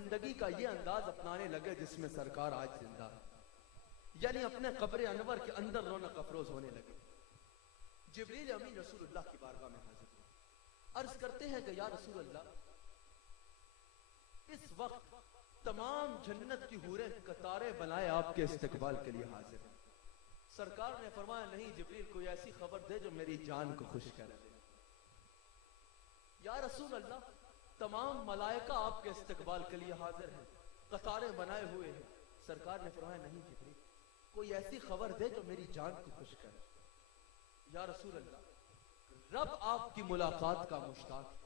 زندگی کا یہ انداز اپنانے لگے جس میں سرکار آج زندہ ہے، یعنی اپنے قبر انور کے اندر رونق افروز ہونے لگے۔ جبریل امین رسول اللہ کی بارگاہ میں حاضر ہوئے، عرض کرتے ہیں کہ یا رسول اللہ، اس وقت تمام جنت کی حوریں قطاریں بنائے آپ کے استقبال کے لیے حاضر ہیں۔ سرکار نے فرمایا نہیں جبریل، کوئی ایسی خبر دے جو میری جان کو خوش کر دے۔ یا رسول اللہ، تمام ملائکہ آپ کے استقبال کے لیے حاضر ہیں، قطاریں بنائے ہوئے ہیں۔ سرکار نے فرمایا نہیں جبریل، کوئی ایسی خبر دے جو میری جان کو خوش کرے۔ یا رسول اللہ، رب آپ کی ملاقات کا مشتاق ہے۔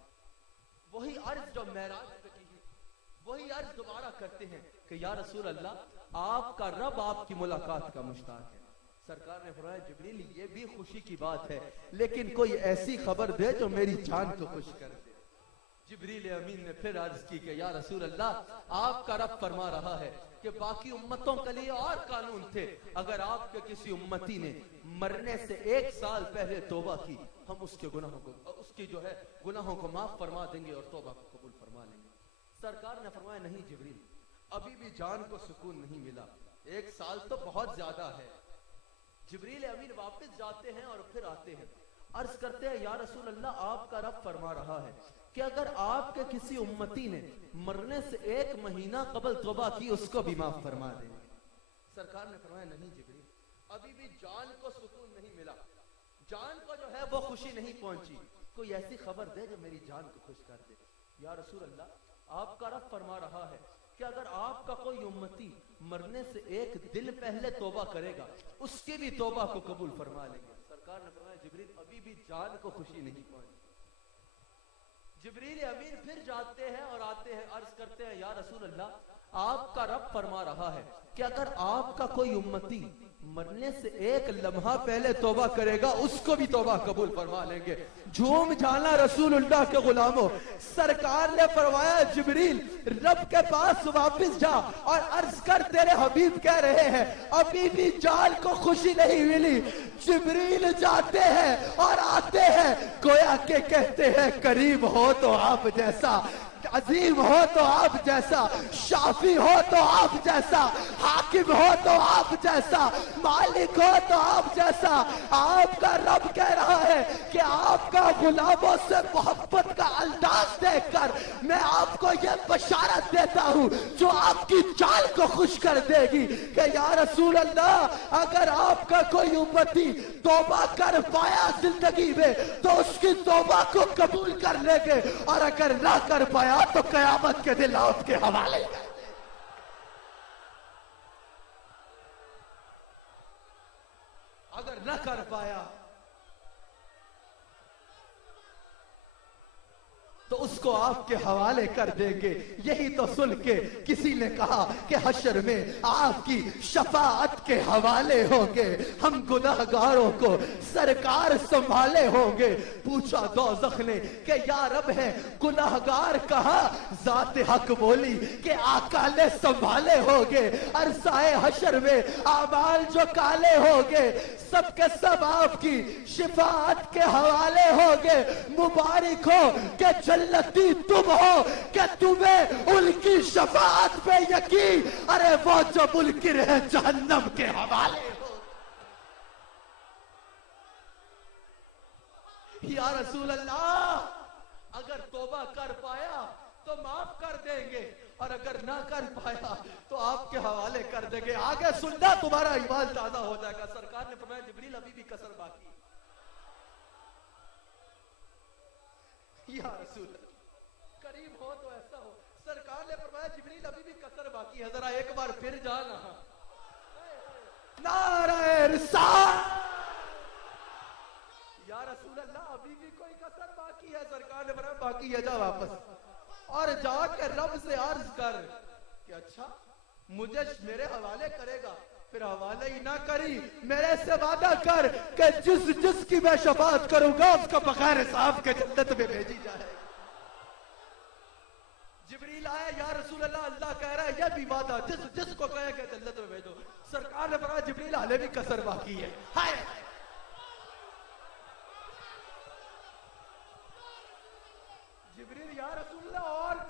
وہی عرض جو معراج پہ کی ہے، وہی عرض دوبارہ کرتے ہیں کہ یا رسول اللہ، آپ کا رب آپ کی ملاقات کا مشتاق ہے۔ سرکار نے فرمایا جبریل، یہ بھی خوشی کی بات ہے، لیکن کوئی ایسی خبر دے جو میری جان کو خوش کر دے۔ جبریل امین نے پھر عرض کی کہ یا رسول اللہ، آپ کا رب فرما رہا ہے کہ باقی امتوں کے لیے اور قانون تھے، اگر آپ کے کسی امتی نے مرنے سے 1 سال پہلے توبہ کی، ہم اس کے گناہوں کو، اس کی جو ہے گناہوں کو معاف فرما دیں گے اور توبہ کو قبول فرما لیں گے۔ سرکار نے فرمایا نہیں جبریل، ابھی بھی جان کو سکون نہیں ملا، 1 سال تو بہت زیادہ ہے۔ جبریل امین واپس جاتے ہیں اور پھر آتے ہیں، عرض کرتے ہیں یا رسول اللہ، آپ کا رب فرما رہا ہے کہ اگر آپ کے کسی امتی نے مرنے سے 1 مہینہ قبل توبہ کی، اس کو بھی معاف فرما دیں گے۔ سرکار نے فرمایا نہیں جبریل، ابھی بھی جان کو سکون نہیں ملا، جان کو جو ہے وہ خوشی نہیں پہنچی، کوئی ایسی خبر دے جو میری جان کو خوش کر دے۔ یا رسول اللہ، آپ کا رب فرما رہا ہے کہ اگر آپ کا کوئی امتی مرنے سے 1 دن پہلے توبہ کرے گا، اس کی بھی توبہ کو قبول فرما لیں گے۔ سرکار نے فرمایا جبریل، ابھی بھی جان کو خوشی نہیں پہنچی۔ جبریل امین پھر جاتے ہیں اور آتے ہیں، عرض کرتے ہیں یا رسول اللہ، آپ کا رب فرما رہا ہے کہ اگر آپ کا کوئی امتی مرنے سے 1 لمحہ پہلے توبہ کرے گا، اس کو بھی توبہ قبول فرما لیں گے۔ جھوم جانا رسول اللہ کے غلاموں۔ سرکار نے فرمایا جبریل، رب کے پاس واپس جا اور عرض کر تیرے حبیب کہہ رہے ہیں ابھی بھی جان کو خوشی نہیں ملی۔ جبریل جاتے ہیں اور آتے ہیں، گویا کہ کہتے ہیں قریب ہو تو آپ جیسا، عظیم ہو تو آپ جیسا، شافی ہو تو آپ جیسا، حاکم ہو تو آپ جیسا، مالک ہو تو آپ جیسا۔ آپ کا رب کہہ رہا ہے کہ آپ کا غلاموں سے محبت کا انداز دیکھ کر میں آپ کو یہ بشارت دیتا ہوں جو آپ کی جان کو خوش کر دے گی کہ یا رسول اللہ، اگر آپ کا کوئی امتی توبہ کر پایا زندگی میں تو اس کی توبہ کو قبول کر لیں گے، اور اگر نہ کر پایا تو قیامت کے دن آپ کے حوالے۔ اگر نہ کر پایا تو اس کو آپ کے حوالے کر دیں گے۔ یہی تو سن کے کسی نے کہا کہ حشر میں آپ کی شفاعت کے حوالے ہوں گے، ہم گناہگاروں کو سرکار سنبھالے ہوں گے۔ پوچھا دوزخ نے کہ یا رب ہے گناہگار کہاں؟ ذات حق بولی کہ آقا نے سنبھالے ہوں گے۔ عرصائے حشر میں اعمال جو کالے ہوں گے، سب کے سب آپ کی شفاعت کے حوالے ہوں گے۔ مبارک ہو کہ جنتی تم ہو کہ تمہیں ان کی شفاعت پہ یقین، ارے وہ جو منکر ہے جہنم کے حوالے ہو۔ یا رسول اللہ، اگر توبہ کر پایا تو معاف کر دیں گے، اور اگر نہ کر پایا تو آپ کے حوالے کر دیں گے۔ آگے سننا، تمہارا ایمان تازہ ہو جائے گا۔ سرکار نے فرمایا جبریل، ابھی بھی کسر باقی ہے۔ یا رسول اللہ، قریب ہو تو ایسا ہو۔ سرکار نے فرمایا جبریل، ابھی بھی کسر باقی ہے، ذرا ایک بار پھر جانا۔ نعرہ رسالت۔ یا رسول اللہ، ابھی بھی کوئی کسر باقی ہے؟ سرکار نے فرمایا باقی ہے، جا واپس اور جا کے رب سے عرض کر کہ اچھا مجھے میرے حوالے کرے گا؟ پھر حوالے ہی نہ کری، میرے سے وعدہ کر کہ جس کی میں شفاعت کروں گا اس کو بغیر حساب کے جنت میں بھیجی جائے۔ جبریل آیا، یا رسول اللہ، اللہ کہہ رہا ہے یہ بھی وعدہ، جس کو کہے کہ جنت میں بھیجو۔ سرکار نے فرمایا جبریل، حالے بھی کسر باقی ہے۔ ہائے جبریل، یا رسول اللہ، اور